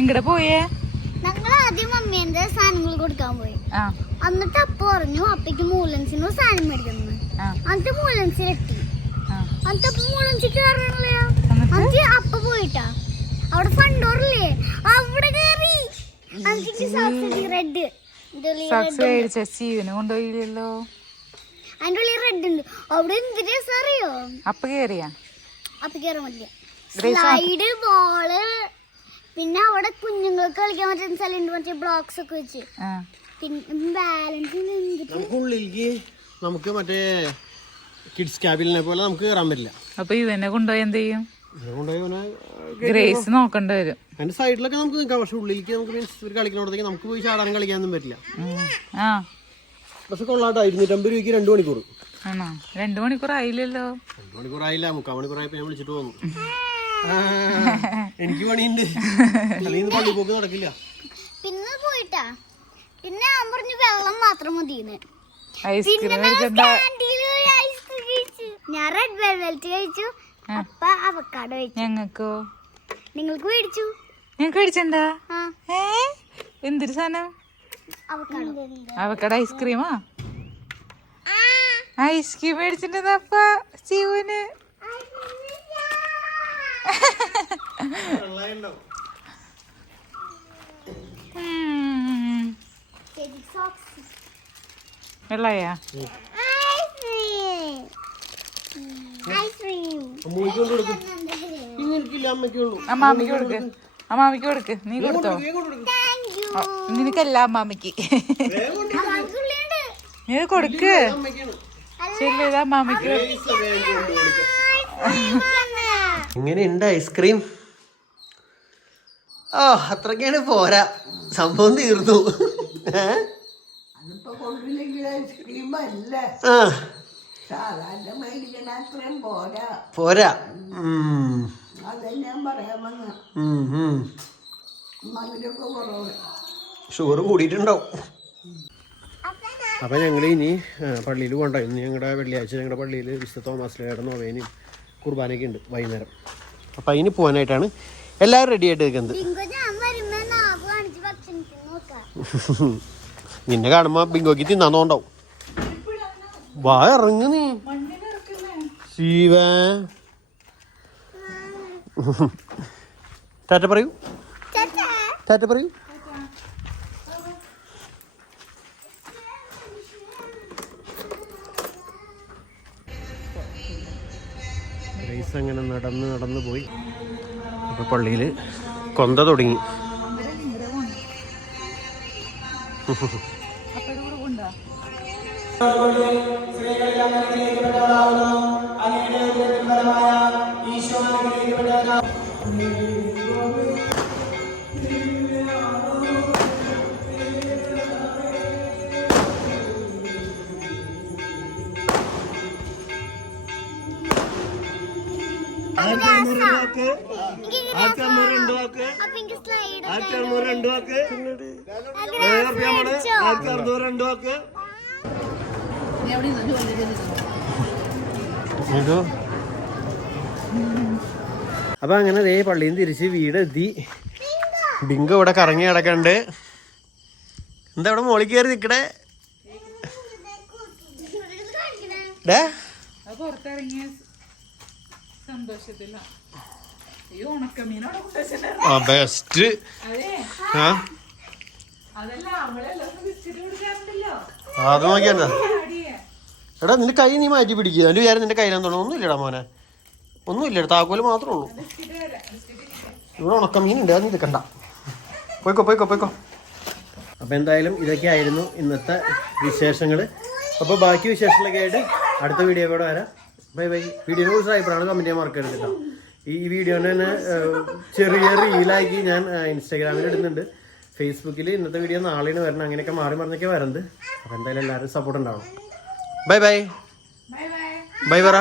എങ്ങടെ പോയേ? ഞങ്ങൾ ആദ്യം മമ്മീന്റെ സാധനങ്ങൾ കൊടുക്കാൻ പോയി. എന്നിട്ട് അപ്പ പറഞ്ഞു അപ്പയ്ക്ക് മൂലൻസിന് സാധനം മേടിക്കുന്നു. എന്നിട്ട് മൂലൻസിലെത്തി. എന്നിട്ട് അപ്പൊ മൂലൻസി കയറണില്ല. എന്നിട്ട് അപ്പ പോയിട്ടാ അവിടെ ഫണ്ടോറില്ലേ അവിടെ കേറി. റെഡ് കൊണ്ടുപോയില്ലല്ലോ. അതിന്റെ ഉള്ളിൽ റെഡ് ഉണ്ട്. അവിടെ എന്ത് രസം അറിയോ? അപ്പ കേറിയാ? അപ്പ കേറാൻ പറ്റില്ല. സ്ലൈഡ്, ബോള്, പിന്നെ അവിടെ കുഞ്ഞുങ്ങൾക്ക് കളിക്കാൻ പറ്റുന്ന സ്ഥലമുണ്ട്, മറ്റേ ബ്ലോക്സ് ഒക്കെ വെച്ച്. പിന്നെ ബാലൻസ് ഉള്ളിലേക്ക് നമുക്ക് മറ്റേ കിഡ്സ് ക്യാബിനെ പോലെ നമുക്ക് കയറാൻ പറ്റില്ല. അപ്പൊ ഇവനെ കൊണ്ടുപോയി എന്ത് ചെയ്യും? ഗ്രേസ് നോക്കണ്ട വരും. അതിന്റെ സൈഡിലൊക്കെ നമുക്ക് നിൽക്കാം. പക്ഷെ ഉള്ളിലേക്ക് നമുക്ക് മീൻസ് ഇവർ കളിക്കണോടത്തേക്ക് നമുക്ക് പോയി ചാടാനും കളിക്കാനൊന്നും പറ്റില്ല. പക്ഷെ കൊള്ളാട്ടോ. 250 രൂപയ്ക്ക് 2 മണിക്കൂർ. ആണോ? 2 മണിക്കൂർ ആയില്ലല്ലോ. 2 മണിക്കൂറായില്ല, 3/4 മണിക്കൂറായപ്പോ ഞാൻ വിളിച്ചിട്ട് പോന്നു. എനിക്ക് പണിയുണ്ട്, അല്ലെങ്കിൽ പള്ളി പോക്ക് നടക്കില്ല. പിന്നെ പോയിട്ടാ പിന്നെ ഞാൻ പറഞ്ഞു വെള്ളം മാത്രം മതിയെന്ന്. ഞാൻ റെഡ് വെൽവെറ്റ് കഴിച്ചു. അപ്പ അവക്കാഡോ കഴിച്ചു. ഞങ്ങൾക്കോ? നിങ്ങൾക്ക് മേടിച്ചു. ഞങ്ങൾക്ക് മേടിച്ചെന്താ? എന്തൊരു സാധനം? അവക്കാഡോ ഐസ്ക്രീമാ? ഐസ്ക്രീം മേടിച്ചിട്ടുണ്ടാ അപ്പ ശിവന്? വെള്ളയാ? അമ്മാമിക്ക് കൊടുക്ക്, അമ്മാമിക്ക് കൊടുക്ക്. നീ കൊടുത്തോ? നിനക്കല്ല അമ്മാമിക്ക്. നീ കൊടുക്ക്. ശരി, അമ്മാമിക്ക്. എങ്ങനെയുണ്ട് ഐസ്ക്രീം? ആ അത്രക്കാണ് പോരാ, സംഭവം തീർന്നു. പോരാ. ഷുഗർ കൂടിയിട്ടുണ്ടാവും. അപ്പൊ ഞങ്ങൾ ഇനി പള്ളിയിൽ പോകണ്ട. ഇന്ന് ഞങ്ങളുടെ വെള്ളിയാഴ്ച ഞങ്ങളുടെ പള്ളിയിൽ വിശുദ്ധ തോമസിലേടെ നോവേനയും കുർബാനയൊക്കെ ഉണ്ട് വൈകുന്നേരം. അപ്പൊ അതിന് പോകാനായിട്ടാണ് എല്ലാവരും റെഡി ആയിട്ട് നിൽക്കുന്നത്. നിന്നെ കാണുമ്പോ ബിങ്കോക്ക് തിന്നാന്നോണ്ടാവും. വാ ഇറങ്ങു നീ ശിവ. ടാറ്റ പറയൂ, ടാറ്റ പറയൂ. റേസ് അങ്ങനെ നടന്ന് പോയി. അപ്പൊ പള്ളിയിൽ കൊന്ത തുടങ്ങി. അപ്പൊ അങ്ങനെ ദേ പള്ളിയിൽ നിന്ന് തിരിച്ച് വീടെത്തി. ബിങ്കോ ഇവിടെ കറങ്ങി കിടക്കണ്ട്. എന്താ ഇവിടെ മോളിൽ കയറി നിക്കണേ? ബെസ്റ്റ്. അത് നോക്കിയാ എടാ, നിന്റെ കൈ നീ മാറ്റി പിടിക്കുക. അതിന്റെ വിചാരം നിന്റെ കയ്യിലാന്ന് തോന്നുന്നു. ഒന്നുമില്ലടാ മോനെ, ഒന്നുമില്ല. താക്കോല് മാത്രമേ ഉള്ളൂ. ഇവിടെ ഉണക്കമീനുണ്ട്, അത് നീ നിൽക്കണ്ട. പോയിക്കോ. അപ്പൊ എന്തായാലും ഇതൊക്കെ ആയിരുന്നു ഇന്നത്തെ വിശേഷങ്ങൾ. അപ്പൊ ബാക്കി വിശേഷങ്ങളൊക്കെ ആയിട്ട് അടുത്ത വീഡിയോ കൂടെ വരാം. ബൈ. വീഡിയോനെ കുറിച്ച് അഭിപ്രായം കമന്റ് ചെയ്യാൻ മറക്കരുത് കേട്ടോ. ഈ വീഡിയോനെ തന്നെ ചെറിയ റീലാക്കി ഞാൻ ഇൻസ്റ്റാഗ്രാമിൽ ഇടുന്നുണ്ട്. ഫേസ്ബുക്കിൽ ഇന്നത്തെ വീഡിയോ നാളെയാണ് വരണം. അങ്ങനെയൊക്കെ മാറി മറിഞ്ഞൊക്കെ വരുന്നത്. അപ്പൊ എന്തായാലും എല്ലാവരും സപ്പോർട്ട് ഉണ്ടാവണം. ബൈ പറ.